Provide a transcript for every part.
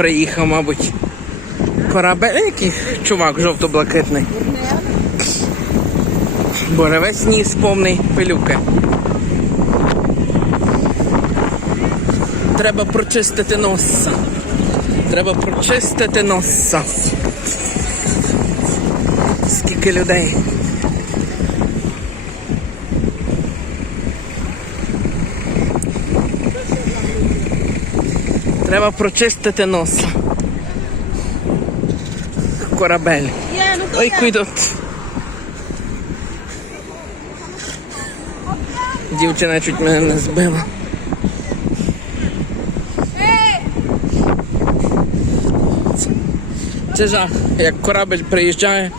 приїхав, мабуть. Корабель, який чувак жовто-блакитний. Боже, весь ніс повний пилюки. Треба прочистити носа. Треба прочистити носа. Скільки людей. Треба прочистити носа. Корабель. Ой, куйдот. Дівчина чуть мене не збила. Це жах. Як корабель приїжджає,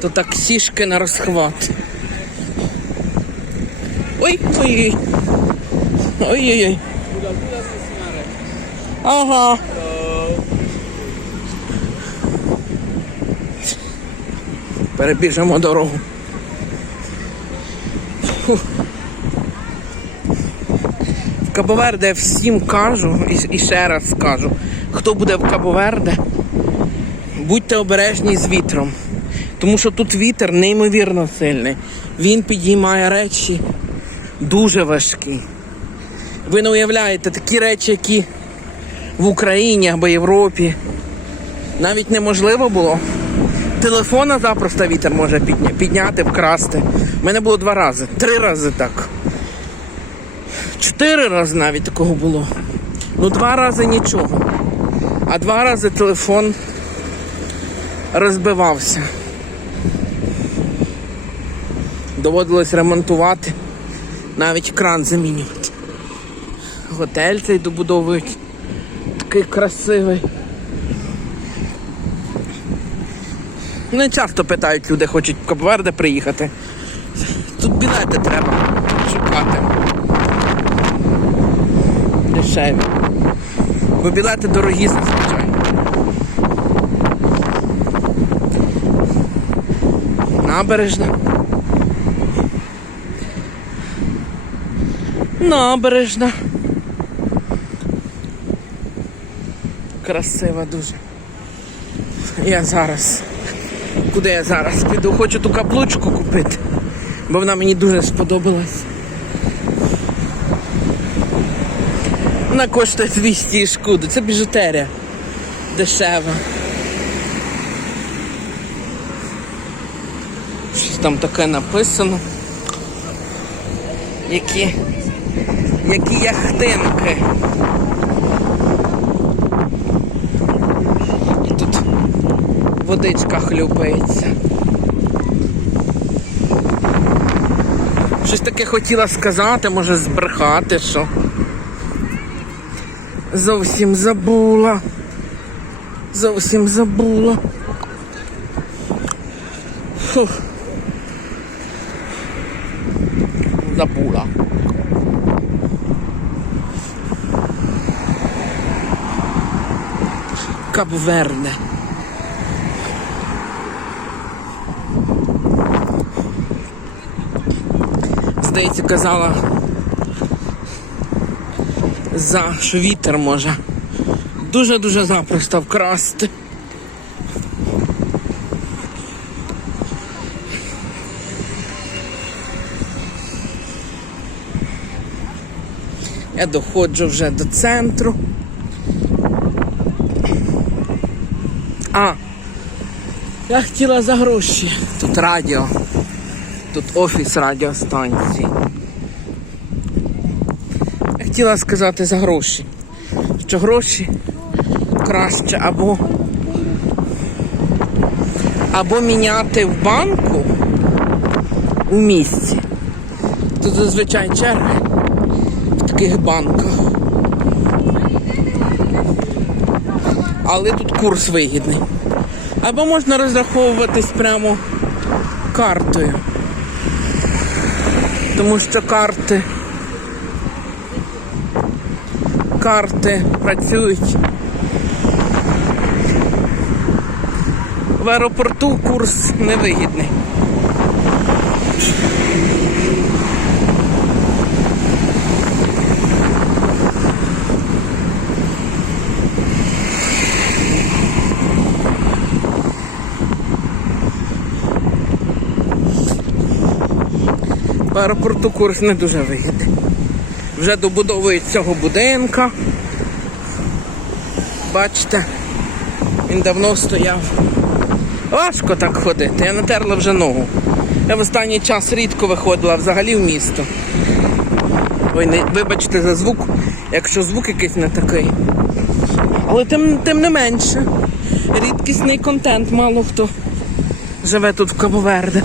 то так сішки на розхват. Ой, ой. Ой-ой-ой. Ага. Перебіжемо дорогу. В Кабоверде всім кажу і ще раз скажу, хто буде в Кабоверде, будьте обережні з вітром. Тому що тут вітер неймовірно сильний. Він підіймає речі дуже важкі. Ви не уявляєте такі речі, які в Україні або Європі навіть неможливо було. Телефона запросто вітер може підняти, вкрасти. У мене було два рази, три рази так. Чотири рази навіть такого було. Ну, два рази нічого. А два рази телефон розбивався. Доводилось ремонтувати, навіть кран замінювати. Готель цей добудовують. Такий красивий. Не часто питають люди, хочуть в Капверде приїхати. Тут білети треба шукати. Дешеві. Бо білети дорогі зазвичай. Набережна. Набережна. Красива дуже. Я зараз. Куди я зараз піду? Хочу ту каблучку купити, бо вона мені дуже сподобалась. Вона коштує 200 і. Це біжутерія. Дешева. Щось там таке написано. Які, які яхтинки. І тут водичка хлюпається. Щось таке хотіла сказати, може збрехати, що. Зовсім забула. Зовсім забула. Фух. Забула. Кабверде. Здається, казала за що вітер може дуже-дуже запросто вкрасти. Я доходжу вже до центру. А, я хотіла за гроші. Тут радіо. Тут офіс радіостанції. Я хотіла сказати за гроші. Що гроші краще або або міняти в банку у місці. Тут зазвичай черги в таких банках. Але тут курс вигідний. Або можна розраховуватись прямо картою. Тому що карти карти працюють. В аеропорту курс невигідний. Аеропорту курс не дуже вигідний. Вже добудовують цього будинка. Бачите, він давно стояв. Важко так ходити, я натерла вже ногу. Я в останній час рідко виходила взагалі в місто. Ой, не, вибачте за звук, якщо звук якийсь не такий. Але тим, тим не менше, рідкісний контент, мало хто живе тут в Кабоверде.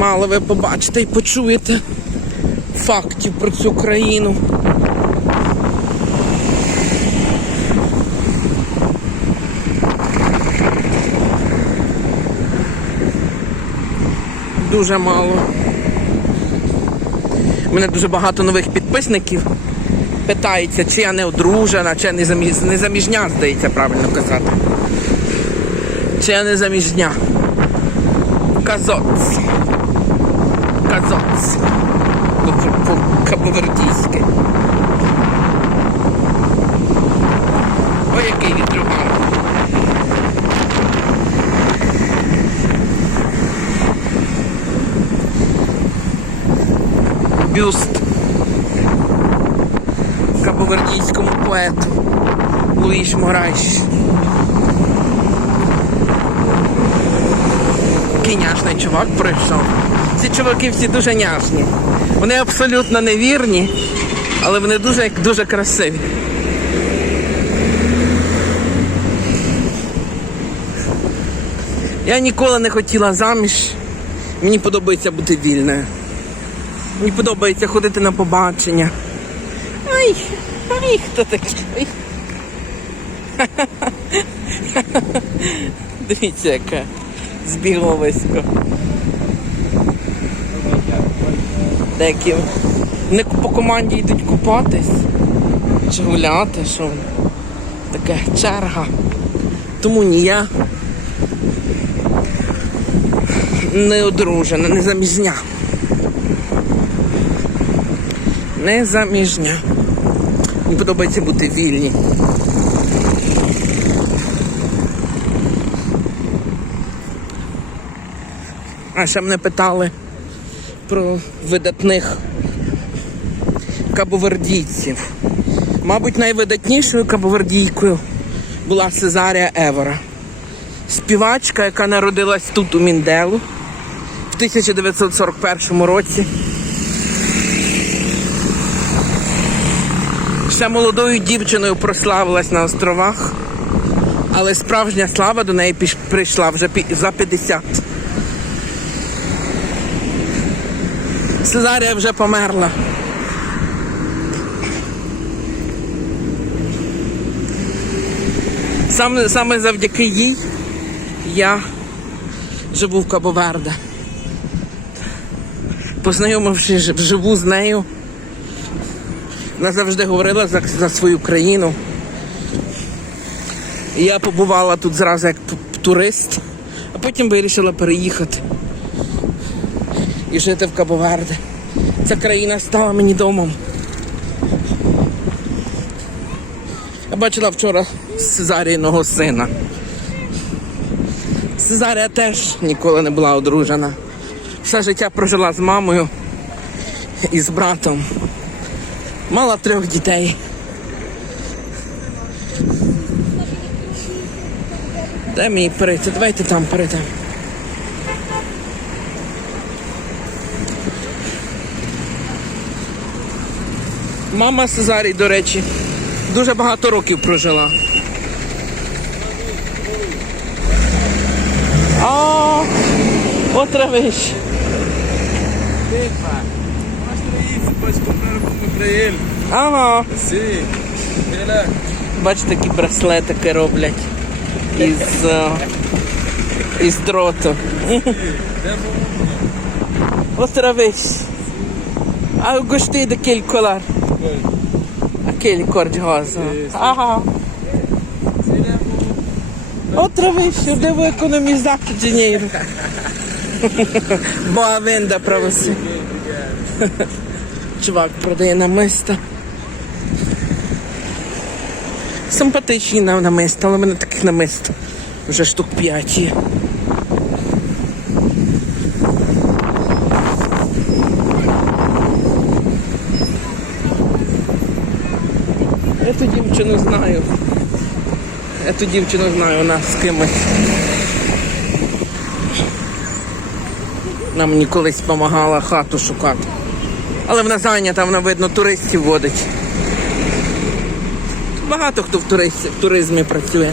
Мало ви побачите і почуєте фактів про цю країну. Дуже мало. У мене дуже багато нових підписників. Питається, чи я не одружена, чи я не, заміж... не заміжня, здається, правильно казати. Чи я не заміжня. Казоц. По- По-кабовердійськи. Ой, який вітрюган. Бюст кабовердійському поету Луїш Морайш. Який няшний чувак прийшов. Ці чуваки всі дуже няшні. Вони абсолютно невірні, але вони дуже, дуже красиві. Я ніколи не хотіла заміж. Мені подобається бути вільною. Мені подобається ходити на побачення. Ай, ай, хто такий? Дивіться, яке збіговисько. Деякі не по команді йдуть купатись чи гуляти, що таке черга. Тому ні я не одружена, не заміжня. Не заміжня. Мені подобається бути вільні. А ще мене питали про видатних кабовердійців. Мабуть, найвидатнішою кабовердійкою була Сезарія Евора. Співачка, яка народилась тут у Мінделу в 1941 році. Ще молодою дівчиною прославилась на островах, але справжня слава до неї прийшла вже за 50. Сезарія вже померла. Саме, саме завдяки їй я живу в Кабоверде. Познайомившись вживу з нею, вона завжди говорила за, за свою країну. Я побувала тут зразу як турист, а потім вирішила переїхати і жити в Кабоверде. Ця країна стала мені домом. Я бачила вчора Сезаріного сина. Сезарія теж ніколи не була одружена. Все життя прожила з мамою і з братом. Мала трьох дітей. Де мій перейти? Давайте там перейдемо. Мама Сезарій, до речі, дуже багато років прожила. А, ele. Ага. Бачите, такі браслетики роблять із, е, із дроту. Leva um. Outra vez. Ah, Aquele cor de rosa. Ah, um. outra vez. Eu devo economizar dinheiro. Boa venda pra você. Чувак продає намиста. Симпатичні нам намиста, але в мене таких намист вже штук п'ять є. Я ту дівчину знаю. Я ту дівчину знаю, вона з кимось. Вона мені колись допомагала хату шукати. Але вона зайнята, вона, видно, туристів водить. Багато хто в, туристі, в туризмі працює.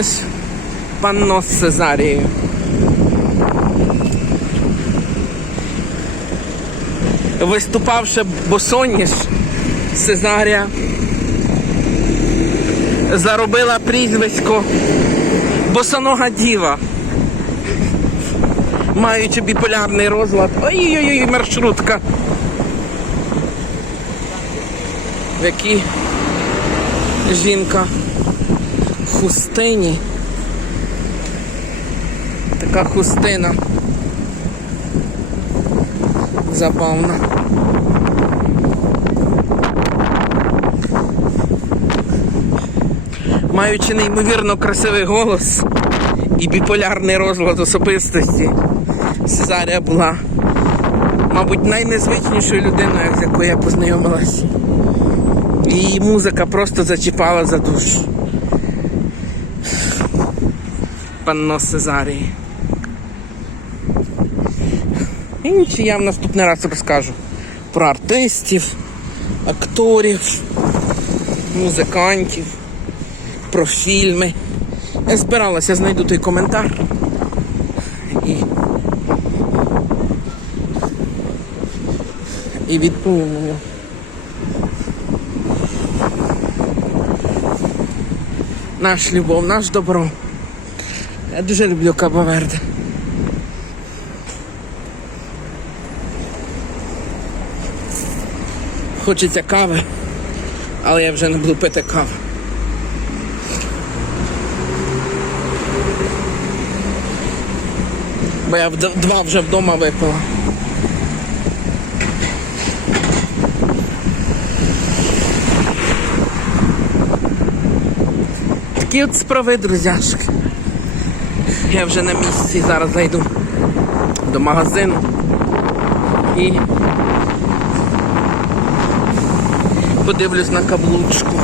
Ось панно з Сезарією. Виступавши босоніж Сезарія заробила прізвисько Босонога Діва. Маючи біполярний розлад. Ой-ой-ой, маршрутка. В якій жінка хустині. Така хустина. Забавна. Маючи неймовірно красивий голос і біполярний розлад особистості, Сезарія була, мабуть, найнезвичнішою людиною, з якою я познайомилася. Її музика просто зачіпала за душу. Панно Сезарії. І нічого, я в наступний раз розкажу про артистів, акторів, музикантів, про фільми. Я збиралася, знайду той коментар. І, і відповім на нього. Наш любов, наш добро. Я дуже люблю Кабо-Верде. Хочеться кави, але я вже не буду пити каву. Бо я два вже вдома випила. Такі от справи, друзяшки. Я вже на місці зараз зайду до магазину і подивлюсь на каблучку.